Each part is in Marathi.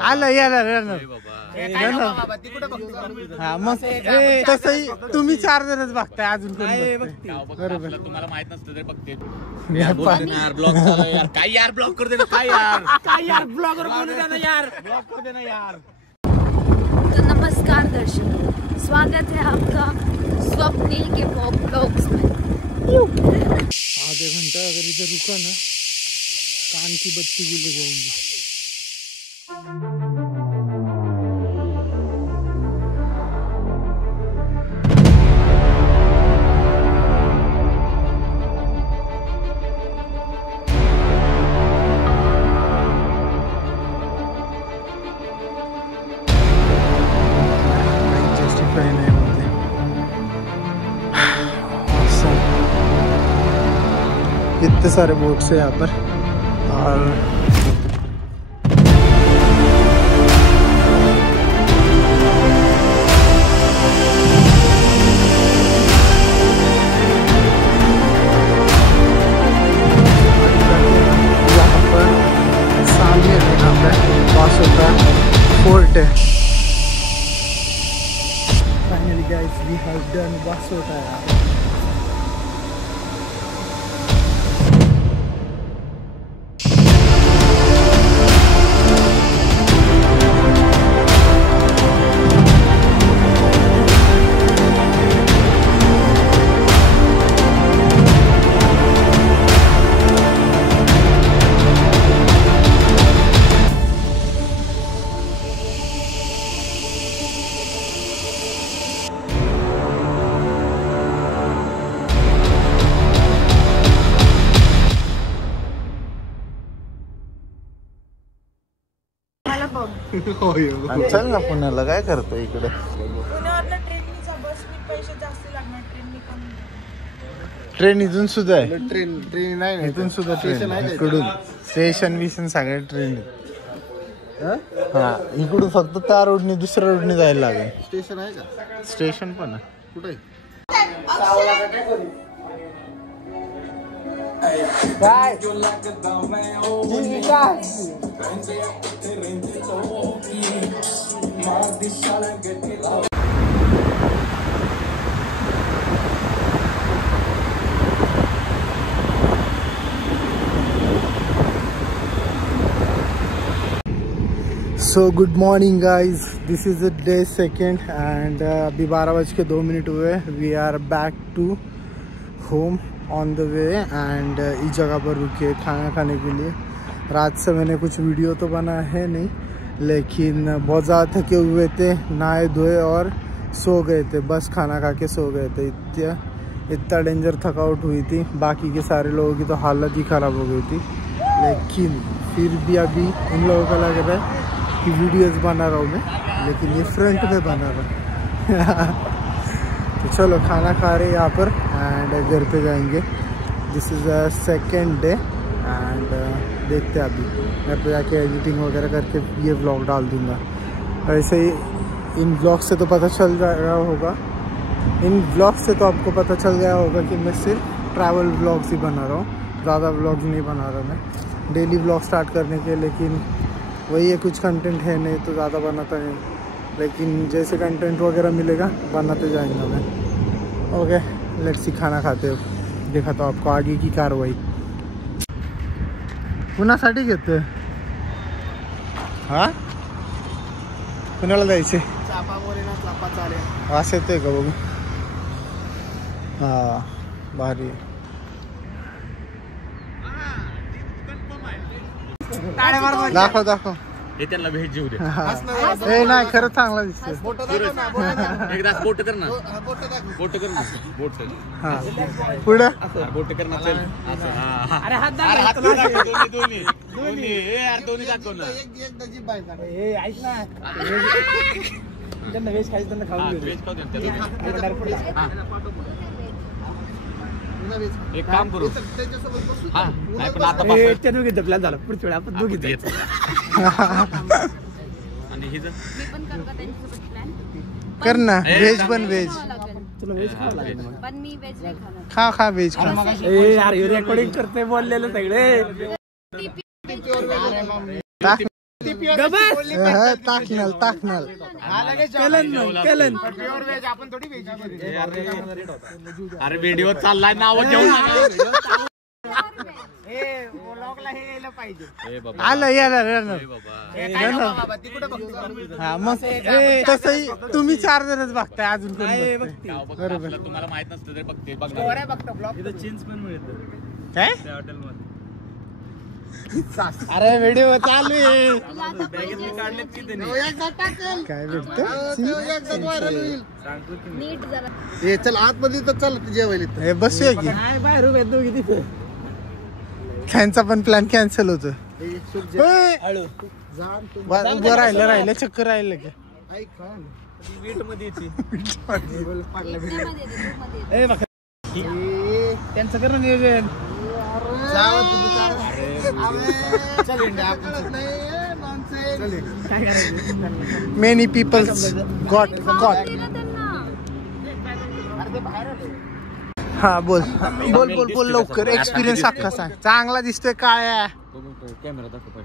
आलं याला हा मग तसंही तुम्ही 4 जणच बघताय अजून कोणी बरोबर तुम्हाला माहित नसतं तर बघते यार ब्लॉग चालू यार काय यार ब्लॉग कर देना काय यार ब्लॉगर बोलू देना यार ब्लॉग कर देना यार। तो नमस्कार दर्शकों, स्वागत है आपका स्वप्निल के ब्लॉग्स में। आधे घंटा अगर इधर रुका ना कान की बत्ती गुल जाएंगी। इतने सारे बोट्स हैं यहाँ पर और यहाँ पर सामने यहाँ पे बासोटा फोर्ट है। Finally guys we have done Basota यार। चल ना पुण्याला काय करतो इकडे ट्रेन इथून सुद्धा आहे ट्रेन नाही इथून सुद्धा ट्रेन इकडून स्टेशन विशन सगळ्या ट्रेन हा इकडून फक्त त्या रोडने दुसऱ्या रोडने जायला लागेल। स्टेशन आहे का? स्टेशन पण आहे कुठे so good morning guys, this is the day 2 and अभी 12:02 हुए। We are back to home on the way and इस जगह पर रुके खाना खाने के लिए। रात से मैंने कुछ वीडियो तो बना है नहीं, लेकिन बहुत ज़्यादा थके हुए थे, नहाए धोए और सो गए थे, बस खाना खा के सो गए थे। इतना डेंजर थकावट हुई थी, बाकी के सारे लोगों की तो हालत ही ख़राब हो गई थी। लेकिन फिर भी अभी इन लोगों का लग रहा है कि वीडियोस बना रहा हूँ मैं, लेकिन ये फ्रंट में बना रहा तो चलो खाना खा रहे यहाँ पर एंड घर पे जाएंगे। This is a 2nd day and देखते हैं अभी घर पे जाके एडिटिंग वगैरह करके ये व्लॉग डाल दूँगा। वैसे ही इन व्लॉग से तो पता चल गया होगा, इन व्लॉग से तो आपको पता चल गया होगा कि मैं सिर्फ ट्रैवल व्लॉग्स ही बना रहा हूँ, ज़्यादा व्लॉग्स नहीं बना रहा मैं। डेली व्लॉग स्टार्ट करने के, लेकिन वही है कुछ कंटेंट है नहीं तो ज़्यादा बनाता नहीं, लेकिन जैसे कंटेंट वगैरह मिलेगा बनाते जाएंगे मैं। ओके लेट्स सी खाना खाते हो, देखा तो आपको आगे की कार्रवाई। पुण्यासाठी घेतोय हा पुण्याला जायचे वास येतोय का बघू? हा भारी दाखव दाखव हे त्यांना भेट जेऊ दे। हे नाही खरंच चांगला दिसतोय। एकदा बोट कर ना, बोट कर ना, बोट हा पुढे बोट कर ना, चल असं। अरे हात दाखव दोन्ही हे यार दोन्ही दाखव ना। एकदा जी बाय हे ऐक ना, त्यांना वेज खायचं त्यांना खाऊन घेऊ, वेज खाऊ दे। एक काम करू हा नाही पण आता त्या दोघींचा प्लॅन झाला, पुढच्या वेळी आपण दोघीच जायचं आणि हिचं मी पण करू का त्यांच्यासोबत प्लॅन? कर ना व्हेज पण व्हेज तुला व्हेज खावं लागेल पण मी व्हेज नाही खाणार। खा खा व्हेज खा। ए यार हे रेकॉर्डिंग करते बोललेलं सगळे टाकणार अरे व्हिडिओ चाललाय नाव घेऊन आलं यायला हा मग तसंही तुम्ही 4 जणच बघताय अजून कोण बरोबर तुम्हाला माहित नसतं तरी बघते चेंज पण मिळतं काय अरे व्हिडिओ चालू आहे काय भेटत नीट चल आतमध्ये तर चल जेवायला हे बसूया की त्यांचा पण प्लॅन कॅन्सल होतो उभं राहिलं चक्कर राहिलं की त्यांचं कर नियोजन मेनी पीपल्स गॉट हा बोल लवकर एक्सपिरियन्स अख्खा सांग चांगला दिसतोय काळ्या कॅमेरा दाखव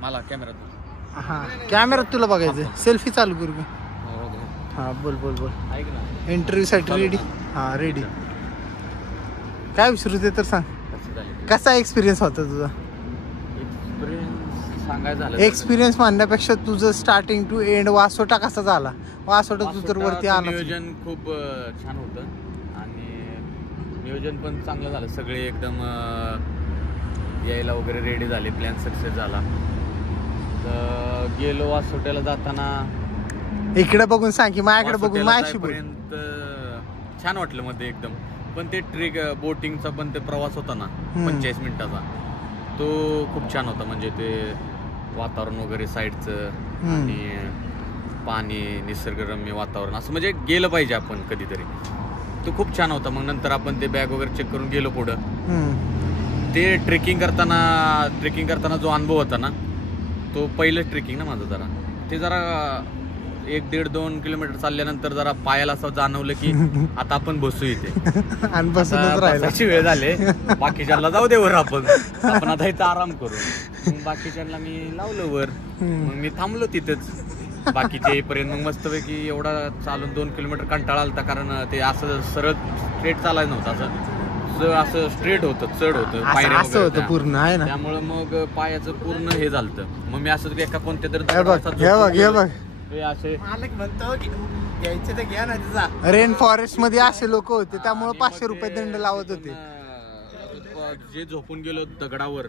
मला कॅमेरा हा कॅमेरात तुला बघायचं सेल्फी चालू करू हा बोल ऐक ना इंटरव्ह्यू साठी रेडी हा रेडी काय विचारू ते तर सांग कसा एक्सपिरियन्स होता तुझा एक्सपिरियन्स म्हणण्यापेक्षा तुझं स्टार्टिंग टू एंड वासोटा कसा झाला वासोटा तू तर वरती आला नियोजन खूप छान होतं आणि नियोजन पण चांगलं झालं सगळे एकदम यायला वगैरे रेडी झाले प्लॅन सक्सेस झाला तर गेलो वासोट्याला जाताना इकडे बघून सांग की माझ्याकडे बघून माझ्याशी पर्यंत छान वाटलं मध्ये एकदम पण ते ट्रिक बोटिंगचा पण ते प्रवास होता ना 45 मिनिटाचा तो खूप छान होता म्हणजे ते वातावरण वगैरे साईडचं आणि पाणी निसर्गरम्य वातावरण असं म्हणजे गेलं पाहिजे आपण कधीतरी तो खूप छान होता मग नंतर आपण ते बॅग वगैरे चेक करून गेलो पुढं ते ट्रेकिंग करताना जो अनुभव होता ना तो पहिलं ट्रेकिंग ना माझं ते जरा 1-1.5-2 किलोमीटर चालल्यानंतर जरा पायाला असं जाणवलं की आता आपण बसू इथे बसायची वेळ झाले बाकीच्यांना जाऊ दे वर आपण आता इथं आराम करू मग बाकीच्यांना मी लावलं वर मग मी थांबलो तिथेच बाकीचे येईपर्यंत मग मस्तपैकी एवढा चालून 2 किलोमीटर कंटाळा आलता कारण ते असं सरळ स्ट्रेट चालायचं नव्हतं असं स्ट्रेट होतं चढ होतं पायऱ्या होतं पूर्ण आहे ना त्यामुळे मग पायाचं पूर्ण हे झालं मग मी असं एका कोणत्या तरी रेन फॉरेस्ट मध्ये असे लोक होते त्यामुळे 500 रुपये दंड लावत होते जे झोपून गेलो दगडावर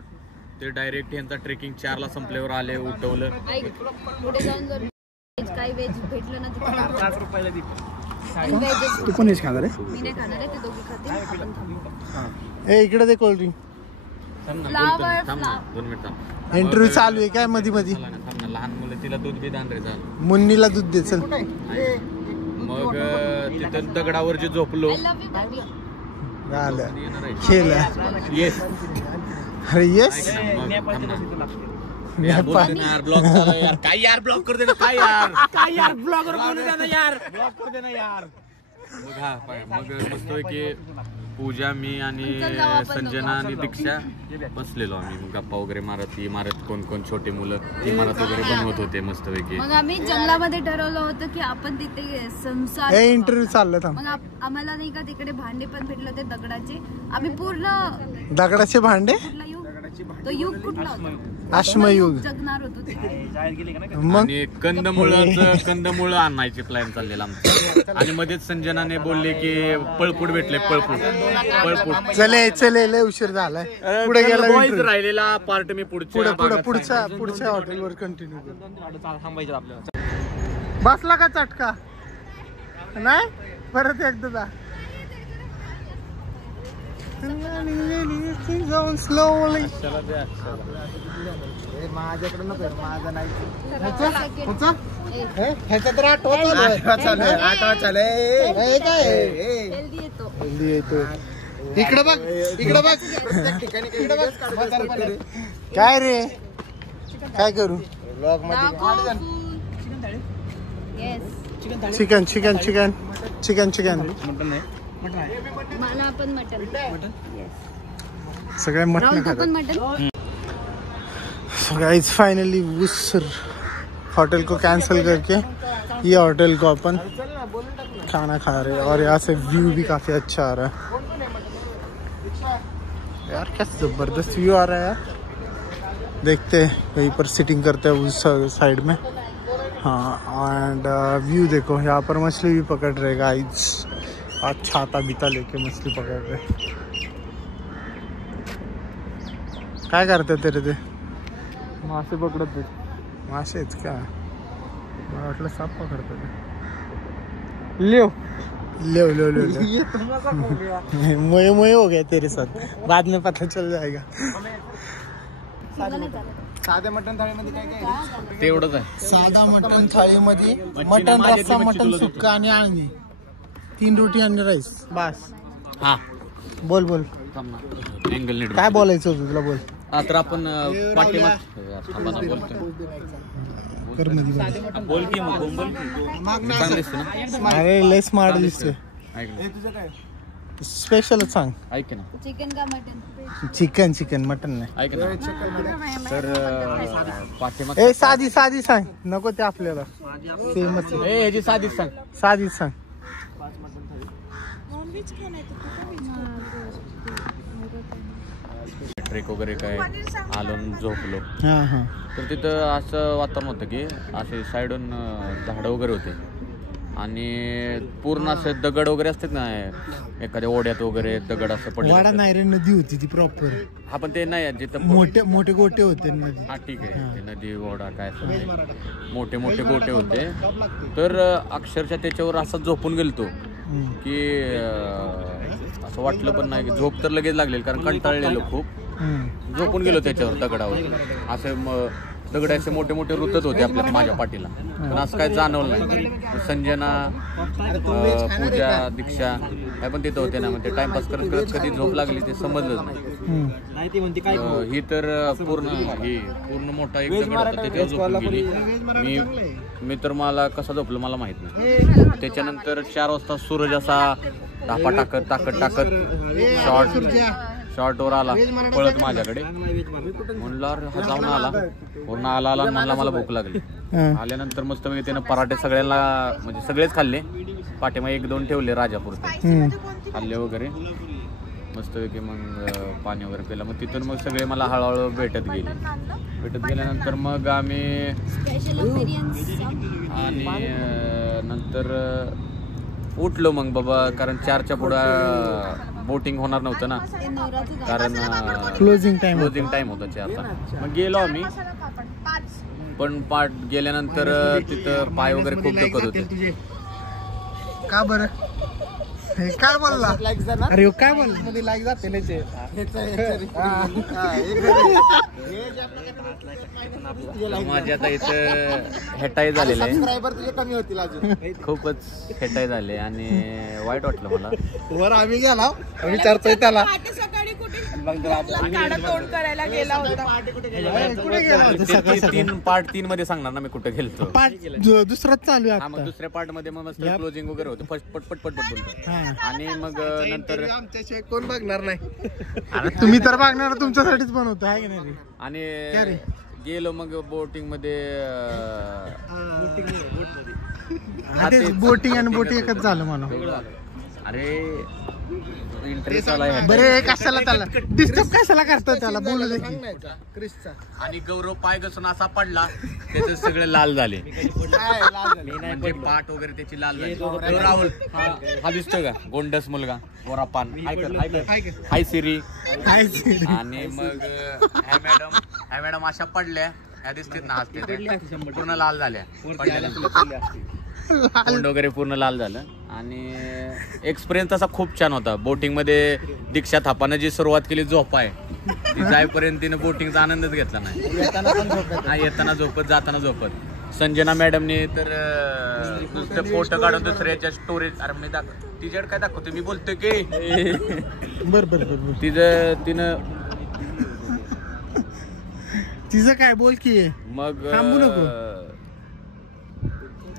ते डायरेक्ट यांचा ट्रेकिंग 4ला संपल्यावर आले उठवलं काही वेज भेटलं ना तू पण हेच खाणार आहे मी नाही खाणार आहे ते दोघे खातील आपण थांबू ए इकडे दे कोल्ड ड्रिंक 2 मिनिट इंटरव्ह्यू चालू आहे काय मध्ये लहान मुलं तिला दूध बी दान रे झालं मुन्नीला दूध दे चल मग तिथं दगडावर जे झोपलो झालं खेळलं येस अरे येस ब्लॉग चालू यार काय यार ब्लॉक कर दे ना काय यार ब्लॉगर बनू दे ना यार ब्लॉक कर दे ना यार मग मस्त की पूजा मी आणि संजना आणि दीक्षा बसलेलो आम्ही गप्पा वगैरे मारत कोण छोटे मुलं इमारत वगैरे बनवत होते मस्तपैकी मग आम्ही जंगलामध्ये ठरवलं होतं की आपण तिथे संसार इंटरव्ह्यू चाललं मग आम्हाला नाही का तिकडे भांडे पण भेटले होते दगडाचे आम्ही पूर्ण दगडाचे भांडे तो युग कुठला होता अश्मयुग जगणार होतो मग कंदमुळ आणायचे प्लॅन चाललेला आमचा आणि मध्येच संजनाने बोलले की पळपूड भेटले पळपूड चले लय उशीर झालाय पुढे गेला राहिलेला पार्ट मी पुढच्या हॉटेलवर कंटिन्यू थांबायचं आपल्याला बसला का चटका नाही परत एकदा जाऊन स्लोली माझ्याकडे नको माझा नाही ह्याचा तर आठवा येतो इकडे बघ काय रे काय करू चिकन मला पण मटन सगळे mutton mutton so guys finally उस होटल को कैंसिल करके ये होटल को अपन खाना खा रहे हैं और यहाँ से व्यू भी काफ़ी अच्छा आ रहा है यार। क्या ज़बरदस्त व्यू आ रहा है यार। देखते हैं कहीं पर सिटिंग करते हैं उस साइड में। हाँ एंड व्यू देखो, यहाँ पर मछली भी पकड़ रहे गाइस। आज छाता बीता लेके मछली पकड़ रहे। काय करते तेरे ते? मासे पकडत मासेच का? मला वाटलं साप पकडतो ते। ले मोए मोए हो गया तेरे साथ, बाद में पता चल जाएगा। साध्या मटन थाळीमध्ये काय काय? तेवढंच आहे। साधा मटन थाळीमध्ये मटन रस्सा, मटन सुक्का आणि आळणी, 3 रोटी आणि राईस बस। हा बोल बोल अँगल नीट काय बोलायचं होतं तुला? बोल। तर आपण पाठीमाग बोल की मग बोल की चांगलं दिसतं ना। अरे लय स्मार्ट दिसते। ऐक ना, स्पेशलच सांग। ऐक ना, चिकन का मटन? चिकन मटन नाही। ऐक ना, तर पाठीमाग ए साधी सांग, नको ते आपल्याला सेमच आहे। ह्याची साधीच सांग। साधीच सांग। ट्रेक वगैरे काय आलो आणि झोपलो, हां हां। तर तिथं असं वातावरण होतं की असे साईडून झाडं वगैरे होते आणि पूर्ण असं दगड वगैरे असतात ना, एखाद्या ओढ्यात वगैरे दगड असं वाडा पडले। नाही रे, नदी होती ती प्रॉपर। हा पण ते नाही जिथं मोठे गोटे होते नदी। हा ठीक आहे, ते नदी ओढा काय असं नाही, मोठे गोटे होते। तर अक्षरशः त्याच्यावर असं झोपून गेलतो की असं वाटलं पण नाही की झोप तर लगेच लागलेली, कारण कंटाळलेलो खूप। झोपून गेलो त्याच्यावर दगडावर। असे दगड असे मोठे रुतत होते आपल्या माझ्या पाठीला, पण असं काय जाणवलं नाही। संजना, पूजा, दीक्षा काय पण तिथं होते ना, मग ते टाइमपास करत कधी झोप लागली ते समजलंच नाही। ही तर पूर्ण मोठा एक दगड होता, त्याच्यावर झोपून गेली मी तर मला कसा झोपलं मला माहित नाही। त्याच्यानंतर 4 वाजता सूरज असा धापा टाकत शॉर्टवर आला पळत माझ्याकडे। म्हणलं जाऊन आला पूर्ण आला म्हणला मला भूक लागली। आल्यानंतर मस्त त्यानं पराठे सगळ्यांना म्हणजे सगळेच खाल्ले, पाठीमागे 1-2 ठेवले राजापुरते, खाल्ले वगैरे मस्तपैकी। मग पाणी वगैरे पिलं, मग तिथून मग सगळे मला हळूहळू भेटत गेल्यानंतर मग आम्ही आणि नंतर उठलो मग बाबा, कारण 4च्या पुढं बोटिंग होणार नव्हतं ना, कारण क्लोजिंग टाइम होता 4चा। मग गेलो आम्ही, पण गेल्यानंतर तिथं पाय वगैरे खूप दुखत होते। का बरं? काय बोलला? अरे काय बोलला? मध्ये लाईक जाते माझे आता इथं हेटाई झालेलं आहे, कमी होतील अजून, खूपच हेटाई झाले आणि वाईट वाटलं मला। वर आम्ही गेला, विचारतोय त्याला पार्ट 3 मध्ये सांगणार ना मी कुठे गेलतो। दुसराच चालू आहे। मग दुसऱ्या पार्ट मध्ये मग मस्त क्लोजिंग वगैरे होतं, पटपट बोलतो। आणि मग नंतर आमच्याशिवाय कोण बघणार नाही, तुम्ही तर बघणार, तुमच्यासाठीच बनवतो आहे की नाही। आणि गेलो मग बोटिंग मध्ये, बोटिंग आणि बोटिंग एकच झालं म्हणून। अरे इंटरेस्ट आला बरे, कशाला त्याला डिस्टर्ब कशाला करतो त्याला, बोलू दे की। आणि गौरव पाय घसरून असा पडला, त्याचे सगळे लाल झाले, म्हणजे पाठ वगैरे त्याची लाल झाली। राहुल हा दिसतोय का, गोंडस मुलगा, गोरापान, हाय सिरी। आणि मग ह्या मॅडम अशा पडल्या, ह्या दिसतात ना, हसते पूर्ण लाल झाल्या तोंड वगैरे पूर्ण लाल झालं। आणि एक्सपिरियन्स तसा खूप छान होता बोटिंग मध्ये। दीक्षा थापानं जी सुरुवात केली झोप आहे, जाईपर्यंत तिने बोटिंगचा आनंदच घेतला नाही, येताना झोपत जाताना झोपत। संजना मॅडमने तर नुसतं फोटो काढून दुसऱ्याच्या स्टोरेज, अरे मी तिच्याकडे काय दाखवतो, मी बोलतोय की तिचं काय बोल की, मग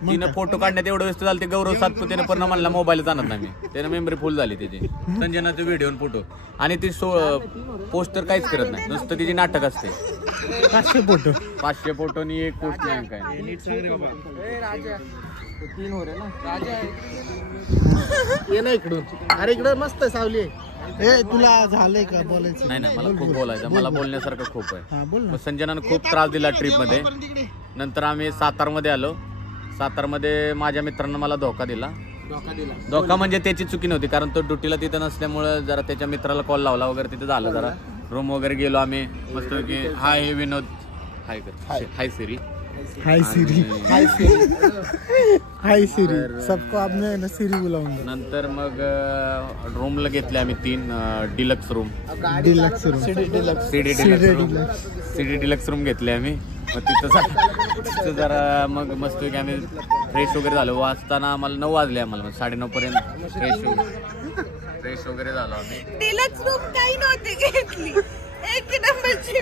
तिनं फोटो काढण्यात एवढं व्यस्त झालं ते गौरव सातपुतेने पण म्हणला मोबाईल जाणार नाही मी, त्यानं मेमरी फुल झाली त्याची। संजनाचं व्हिडिओ फोटो, आणि ती पोस्ट तर काहीच करत नाही, नुसतं तिची नाटक असते। 500 फोटो 500 फोटोनी एक पोस्ट नाही काय. ये ना इकडून. अरे इकडं मस्त सावली आहे. ए तुला झालंय का बोलायचं? नाही मला खूप बोलायचं, मला बोलण्यासारखं खूप आहे. हा बोल ना. मग संजनानं खूप त्रास दिला ट्रिप मध्ये. नंतर आम्ही सातारमध्ये आलो. सातारमध्ये माझ्या मित्रांनं मला धोका दिला. म्हणजे त्याची चुकी नव्हती, कारण तो ड्युटीला तिथं नसल्यामुळे जरा त्याच्या मित्राला कॉल लावला वगैरे, तिथे झालं जरा. रूम वगैरे गेलो आम्ही मस्त की हाय हे विनोद, हाय कर, हाय सिरी, हाय सिरी, हाय सिरी, हाय सिरी, सबको आपने ना सिरी बुलाऊंगा. नंतर मग रूमला घेतले आम्ही 3 deluxe room. Deluxe room, CD deluxe room घेतले आम्ही. मग तिथं जरा मग मस्त की आम्ही फ्रेश वगैरे झालो. वाजताना आम्हाला 9 वाजले, आम्हाला 9:30 पर्यंत फ्रेश वगैरे झालो आम्ही. डिलक्स रूम काही नव्हती घेतली, एक नंबरची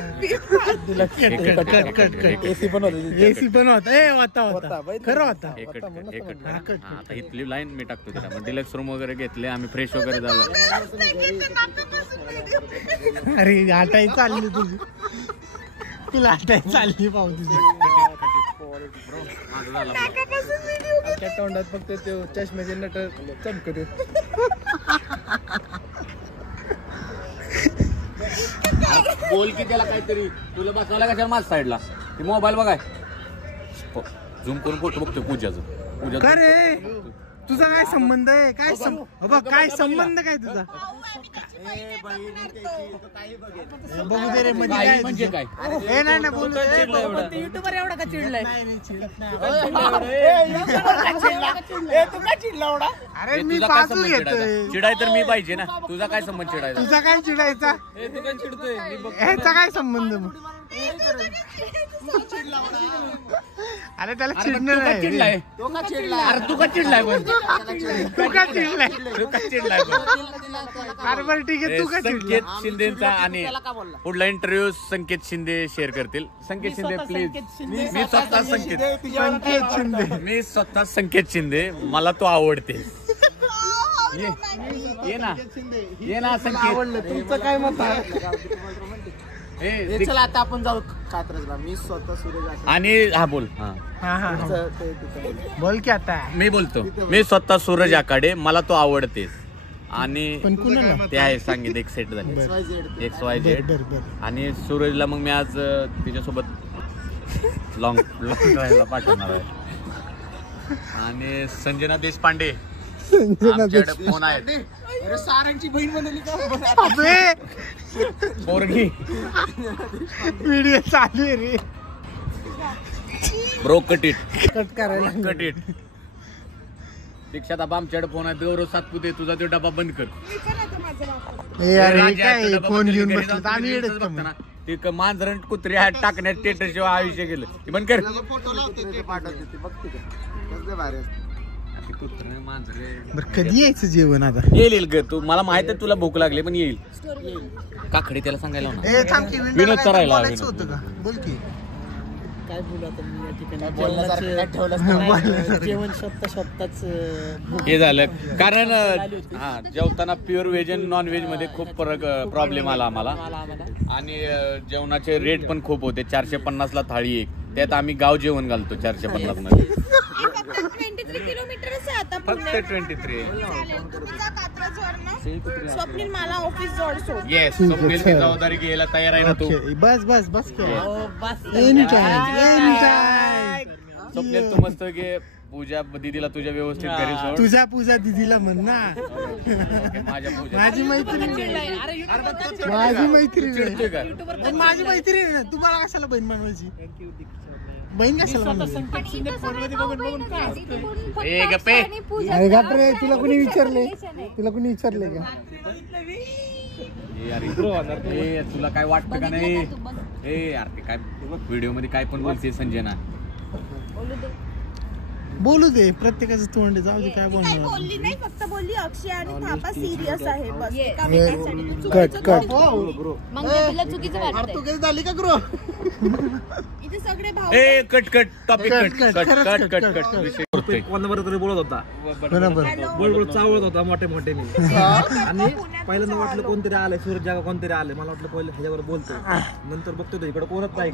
एसी पण होता. ए होता खरं होता. आता इथली लाईन मी टाकतो तिला. मग डिलक्स रूम वगैरे घेतले आम्ही, फ्रेश वगैरे झालो. अरे आटाई चालली तुझी, तुला आटाई चालली पाहू तुझी. तोंडात फक्त ते चष्म्याचे नट चमकत. बोल की त्याला काहीतरी. तुला बसवायला कशाला माझ्या साईडला? ते मोबाईल बघाय, झूम करून फोटो बघतो पूजाचं. का रे तुझा काय संबंध आहे? काय काय संबंध काय तुझा? बघू दे रे. म्हणजे काय हे नाही ना बोलू. युट्यूबर एवढा का चिडलाय? अरे मी पाचू घेतोय. चिडाय तर मी पाहिजे ना. तुझा काय संबंध चिडायचा? तुझा काय चिडायचा? ह्याचा काय संबंध मग? अरे त्याला चिडणं नाही. चिडलाय अरे तू का चिडलाय पण? तू का चिडलाय? अरे बरं ठीक आहे. तू का संकेत शिंदेचा आणि पुढला इंटरव्ह्यू संकेत शिंदे शेअर करतील. संकेत शिंदे प्लीज. मी स्वतः संकेत शिंदे. मी स्वतः संकेत शिंदे. मला तो आवडते. ये ना संकेत. तुमचं काय मत आहे? चला आता आपण जाऊ कात्रजला. मी स्वतः सूरज आणि हा बोल. बोल की आता. मी बोलतो. मी स्वतः सूरज आकाडे. मला तो आवडतेस. आणि पण कुणाला ते आहे सांगितलं एक सेट झाले XYZ. आणि सूरजला मग मी आज तिच्यासोबत लॉंग ड्राईव्हला पाठवणार आहे. आणि संजना देशपांडे फोन आहेत. सारांची बहीण बनवली का पोरगी? व्हिडिओ चालू आहे रे. ब्रो कट इट करायला. Cut it. दीक्षात आबा आमच्याकडे फोन आहे. गौरव सातपुते तुझा तो डबा बंद कर. फोन घेऊन बसलो आम्ही. ते मांजरण कुत्रे हात टाकण्यात स्टेटस शिवाय आयुष्य गेलं. बंद कर. बरं कधी यायचं जेवण आता? येईल ग. तू मला माहित आहे तुला भूक लागली पण येईल. काकडे त्याला सांगायला ना. विनोद करायला होतं का? बोल की काय बोलू आता मी या ठिकाणी. जेवण स्वतःच हे झालं कारण जेवताना प्युअर व्हेज आणि नॉन व्हेज मध्ये खूप प्रॉब्लेम आला आम्हाला. आणि जेवणाचे रेट पण खूप होते. 450 ला थाळी एक. त्यात आम्ही गाव जेवण घालतो 450 मध्ये. 23 किलोमीटरच आहे आता. फक्त 23. स्वप्नील मला ऑफिस जवळ सोड. येस स्वप्नील ची जबाबदारी घ्यायला तयार आहे ना तू? बस स्वप्नील तू मस्त घे. पूजा दीदीला तुझ्या व्यवस्थित घरी सोड. तुझ्या पूजा दीदीला म्हण ना. माझ्या पूजा माझी मैत्रीण माझी मैत्रीण ना. तुम्हाला कशाला बहीण बनवायची? बहीण कशाला बनवायची? तुला कोणी विचारले? का? तुला काय वाटतं का नाही? यार ते काय व्हिडिओ मध्ये काय पण बोलते संजना. बोलू दे. प्रत्येकाचं तोंड जाऊ दे. काय बोलणार? बोलली नाही, फक्त बोलली अक्षय आणि थापा सिरियस आहे बस. कट मग तुला चुकीचं वाटतंय. तू काही झाली का ग्रो? इथे सगळे भाऊ कट टॉपिक कट. होतोय. कोणाबरोबर तरी बोलत होता, बरोबर. बोल चावत होता मोठे मोठे मी. आणि पहिल्यांदा वाटलं कोणतरी आलंय, सूरज जागा कोणतरी आलंय. मला वाटलं पहिलं ह्याच्यावर बोलतोय, नंतर बघतोय तो इकडे कोणच नाही.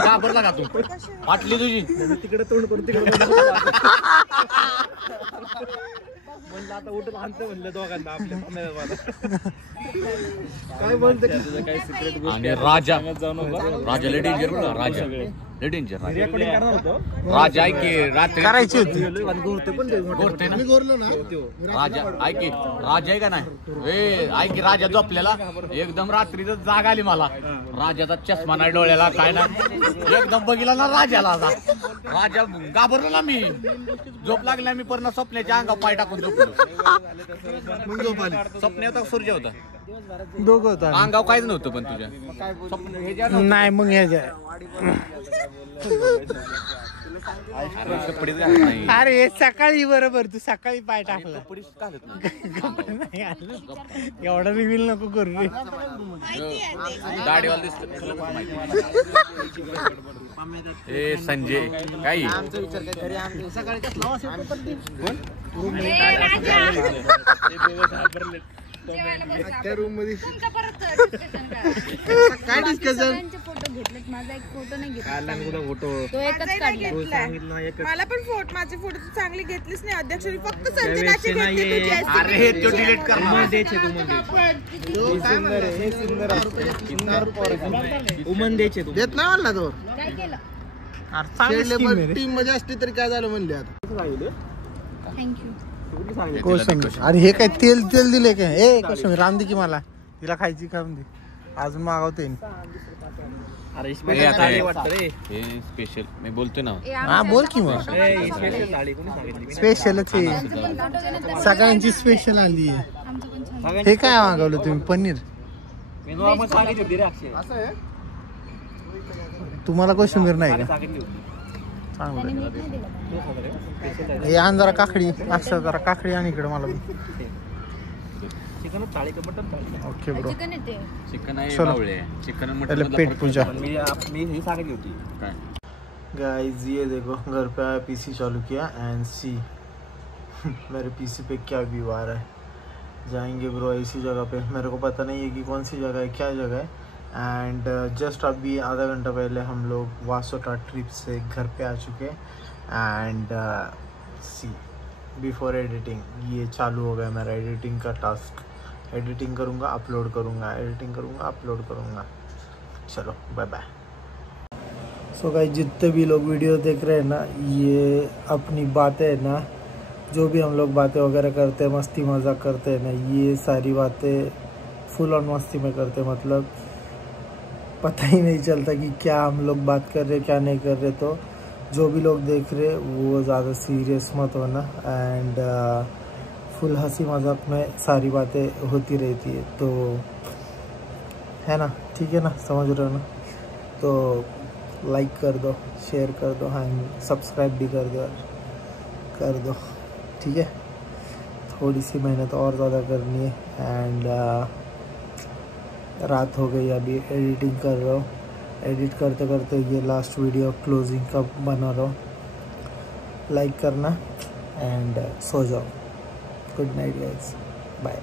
घाबरला का तू? वाटली तुझी तिकडे तोंड करून तिकडे म्हणलं आता उठून आणतं म्हणलं दोघांना आपल्या काय बोलते काय सिक्रेट. आणि राजा लय डेंजर बघा, राजा लय डेंजर. रेकॉर्डिंग करणार होतो, राजा ऐक की रात्री करायची होती. गोरते ना राजा, ऐक की राजा आहे का नाही, ए ऐक की राजा झोपलेला एकदम रात्रीच जाग आली मला. राजाचा चष्मा नाही डोळ्याला, काय नाही, एकदम बघितला ना राजाला. राजा घाबरलो ना मी, झोप लागला मी पूर्ण स्वप्नाच्या अंगा पाय टाकून झोपलो. मग झोप आली. स्वप्न होता सूर्य होता, दोघं होता. अंगाव काहीच नव्हतं. पण तुझ्या नाही मग ह्याच्या कपडेच घालत नाही. अरे सकाळी बरोबर, तू सकाळी पाय टाकला. कपडेच घालत नाही. एवढा रिव्हील नको करू रे. दाढीवाला दिसत ए संजय काय त्या रूम मध्ये काय डिस्कशन. फोटो घेतलेत, माझा एक फोटो नाही घेतला, फोटो तो एकच काढला. मला पण माझे फोटो तू चांगले घेतलीच नाही अध्यक्षांनी, फक्त संजनाचे घेतले तुझे. अरे हे तो डिलीट कर. उमन द्यायचे तू देत नाही म्हणला तो. काय केलं? टीम मध्ये असली तरी काय झालं म्हणले आता. थँक्यू. कोशिंबीर. अरे हे काय तेल दिले काय? ए कोशिंबीर राम दे की मला, तिला खायची का दे, अजून मागवते. अरे हे स्पेशल मी बोलतोय ना. हा बोल की मग. स्पेशलच आहे, सगळ्यांची स्पेशल आली आहे. हे काय मागवलं तुम्ही? पनीर. तुम्हाला कोशिंबीर नाही का? चांगलं. हे आण जरा काकडी, असं जरा काकडी आणि इकडे मला. Okay bro. चिकन येते. चिकन आहे, चलो. बावळे आहे. चिकन आणि पहले मटन पेट पूजा. मी ही सांगितली होती काय गाइस ये देखो घर पे आया, पीसी चालू किया एंड सी मेरे पीसी पे क्या व्यू आ रहा है. जाएंगे ब्रो ऐसी जगह पे, मेरे को पता नहीं है कि कौन सी जगह है, क्या जगह है. एंड जस्ट अभी आधा घंटा पहले हम लोग वासोटा ट्रिप से घर पे आ चुके एंड सी बिफोर एडिटिंग ये चालू हो गया मेरा एडिटिंग का टास्क. एडिटिंग करूँगा, अपलोड करूँगा, एडिटिंग करूँगा, अपलोड करूँगा. चलो बाय बाय. सो गाइस जितने भी लोग वीडियो देख रहे हैं ना, ये अपनी बातें है ना, जो भी हम लोग बातें वगैरह करते हैं, मस्ती मजाक करते हैं ना, ये सारी बातें फुल ऑन मस्ती में करते हैं. मतलब पता ही नहीं चलता कि क्या हम लोग बात कर रहे क्या नहीं कर रहे. तो जो भी लोग देख रहे वो ज़्यादा सीरियस मत होना. एंड फुल हंसी मजाक में सारी बातें होती रहती है, तो है ना, ठीक है ना, समझ रहे हो ना. तो लाइक कर दो, शेयर कर दो, हाँ सब्सक्राइब भी कर दो, ठीक है. थोड़ी सी मेहनत और ज़्यादा करनी है. एंड रात हो गई, अभी एडिटिंग कर रहा हूँ. एडिट करते करते ये लास्ट वीडियो क्लोजिंग का बना रहा हूँ. लाइक करना एंड सो जाओ. Good night guys, bye.